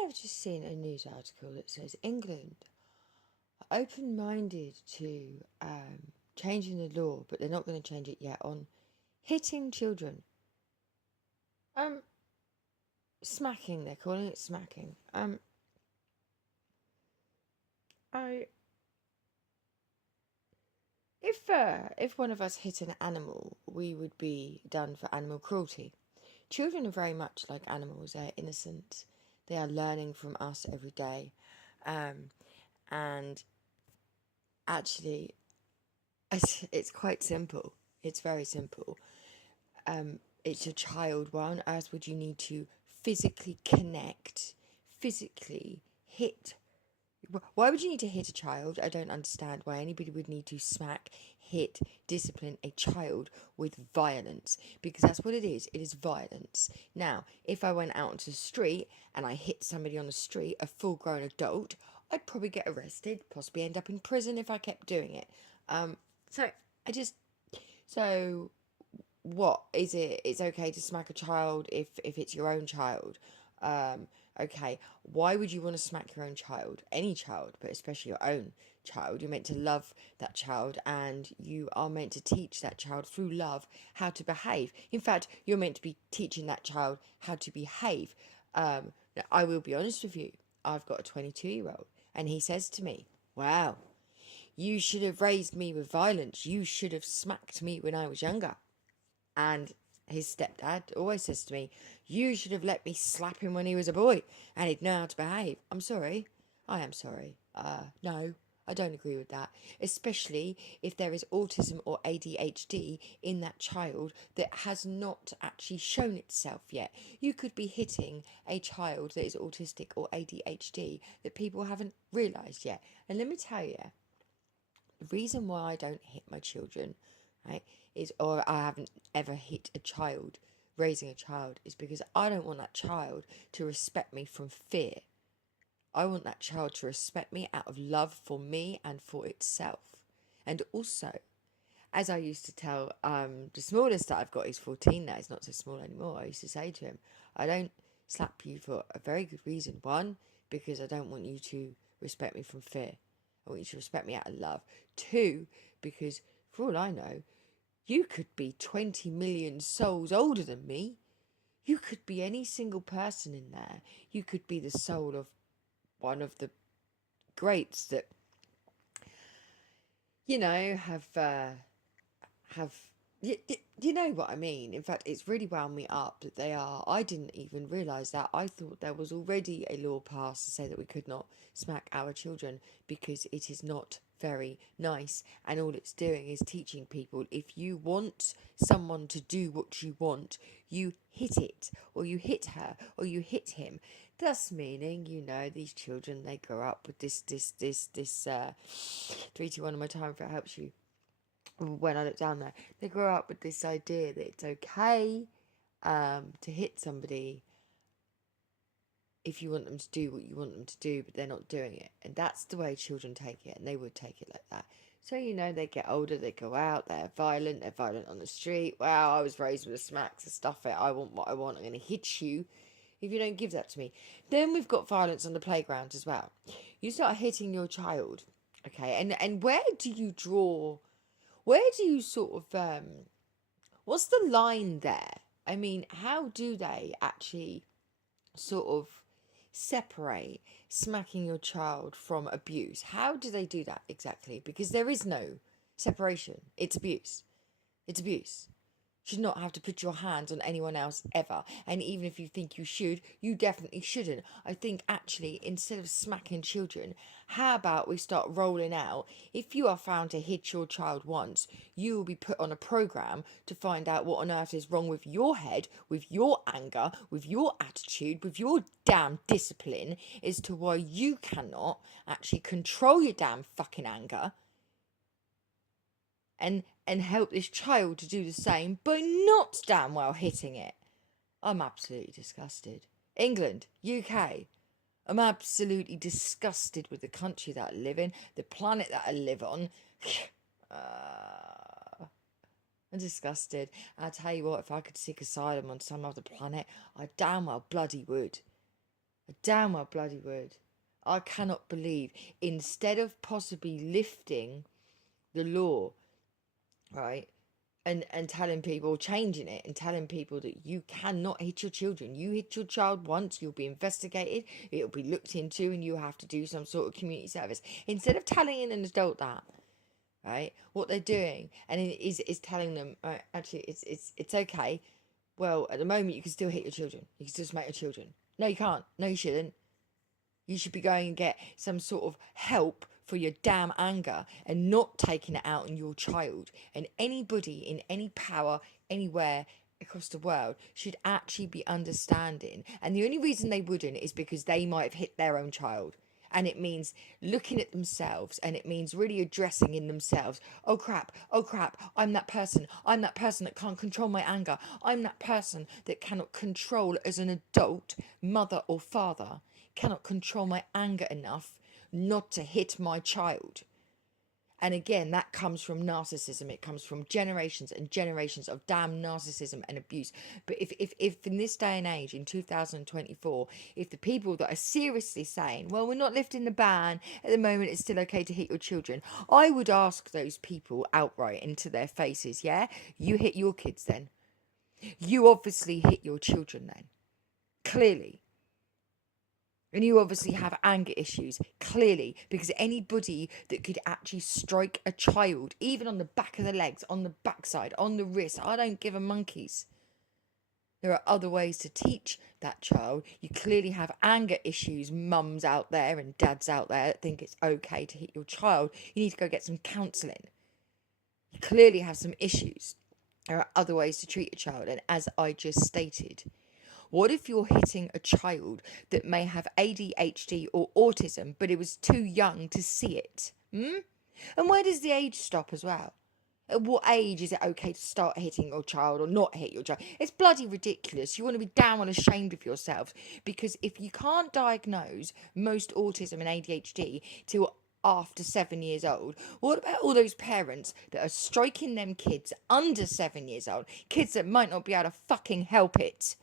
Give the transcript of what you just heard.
I have just seen a news article that says England are open-minded to changing the law, but they're not going to change it yet, on hitting children. Smacking, they're calling it smacking. I if one of us hit an animal, we would be done for animal cruelty. Children are very much like animals. They're innocent. They are learning from us every day. And actually, it's quite simple. It's very simple. It's a child. Why on earth would you need to physically connect, physically hit? Why would you need to hit a child? I don't understand why anybody would need to smack, hit, discipline a child with violence, because that's what it is. It is violence. Now, if I went out onto the street and I hit somebody on the street, a full-grown adult, I'd probably get arrested, possibly end up in prison if I kept doing it. So what is it? It's okay to smack a child if it's your own child. Okay, why would you want to smack your own child? Any child, but especially your own child. You're meant to love that child, and you are meant to teach that child through love how to behave. In fact, you're meant to be teaching that child how to behave. Now, I will be honest with you. I've got a 22-year-old, and he says to me, "Wow, you should have raised me with violence. You should have smacked me when I was younger." And his stepdad always says to me, "You should have let me slap him when he was a boy and he'd know how to behave." I'm sorry. I am sorry. No, I don't agree with that. Especially if there is autism or ADHD in that child that has not actually shown itself yet. You could be hitting a child that is autistic or ADHD that people haven't realised yet. And let me tell you, the reason why I don't hit my children, right, or I haven't ever hit a child, raising a child, is because I don't want that child to respect me from fear. I want that child to respect me out of love for me and for itself. And also, as I used to tell the smallest that I've got, he's 14 now, he's not so small anymore, I used to say to him, I don't slap you for a very good reason. One, because I don't want you to respect me from fear. I want you to respect me out of love. Two, because for all I know, you could be 20 million souls older than me. You could be any single person in there. You could be the soul of one of the greats that, have you know what I mean? In fact, it's really wound me up that they are. I didn't even realise that. I thought there was already a law passed to say that we could not smack our children because it is not very nice, and all it's doing is teaching people, if you want someone to do what you want, you hit it, or you hit her, or you hit him. Thus meaning, these children, they grow up with this 3, 2, 1 on my time, if it helps you. When I look down there, they grow up with this idea that it's okay to hit somebody if you want them to do what you want them to do, but they're not doing it. And that's the way children take it, and they would take it like that. So, they get older, they go out, they're violent on the street. Wow, I was raised with a smack to stuff it. I want what I want. I'm going to hit you if you don't give that to me. Then we've got violence on the playground as well. You start hitting your child, okay? And where do you draw... Where do you sort of, what's the line there? I mean, how do they actually sort of separate smacking your child from abuse? How do they do that exactly? Because there is no separation. It's abuse. It's abuse. You should not have to put your hands on anyone else ever. And even if you think you should, you definitely shouldn't. I think actually, instead of smacking children, how about we start rolling out, if you are found to hit your child once, you will be put on a program to find out what on earth is wrong with your head, with your anger, with your attitude, with your damn discipline, as to why you cannot actually control your damn fucking anger and help this child to do the same, but not damn well hitting it. I'm absolutely disgusted. England, UK, I'm absolutely disgusted with the country that I live in, the planet that I live on. I'm disgusted. And I tell you what, if I could seek asylum on some other planet, I damn well bloody would. Damn, I bloody would. I cannot believe, instead of possibly lifting the law, right, and telling people, changing it and telling people that you cannot hit your children. You hit your child once, you'll be investigated, it'll be looked into, and you have to do some sort of community service. Instead of telling an adult that, right, what they're doing, and it is telling them, right, actually, it's okay. Well, at the moment, you can still hit your children. You can still smack your children. No, you can't. No, you shouldn't. You should be going and get some sort of help for your damn anger and not taking it out on your child. And anybody in any power, anywhere across the world, should actually be understanding. And the only reason they wouldn't is because they might have hit their own child. And it means looking at themselves, and it means really addressing in themselves, oh crap, I'm that person that can't control my anger, I'm that person that cannot control, as an adult, mother or father, cannot control my anger enough not to hit my child. And again, that comes from narcissism. It comes from generations and generations of damn narcissism and abuse. But if in this day and age, in 2024, if the people that are seriously saying, well, we're not lifting the ban, at the moment it's still okay to hit your children, I would ask those people outright into their faces, yeah? You hit your kids then. You obviously hit your children then. Clearly. And you obviously have anger issues, clearly, because anybody that could actually strike a child, even on the back of the legs, on the backside, on the wrist, I don't give a monkeys. There are other ways to teach that child. You clearly have anger issues, mums out there and dads out there that think it's okay to hit your child. You need to go get some counselling. You clearly have some issues. There are other ways to treat a child. And as I just stated, what if you're hitting a child that may have ADHD or autism, but it was too young to see it? And where does the age stop as well? At what age is it okay to start hitting your child or not hit your child? It's bloody ridiculous. You want to be damn well ashamed of yourselves, because if you can't diagnose most autism and ADHD till after 7 years old, what about all those parents that are striking them kids under 7 years old, kids that might not be able to fucking help it?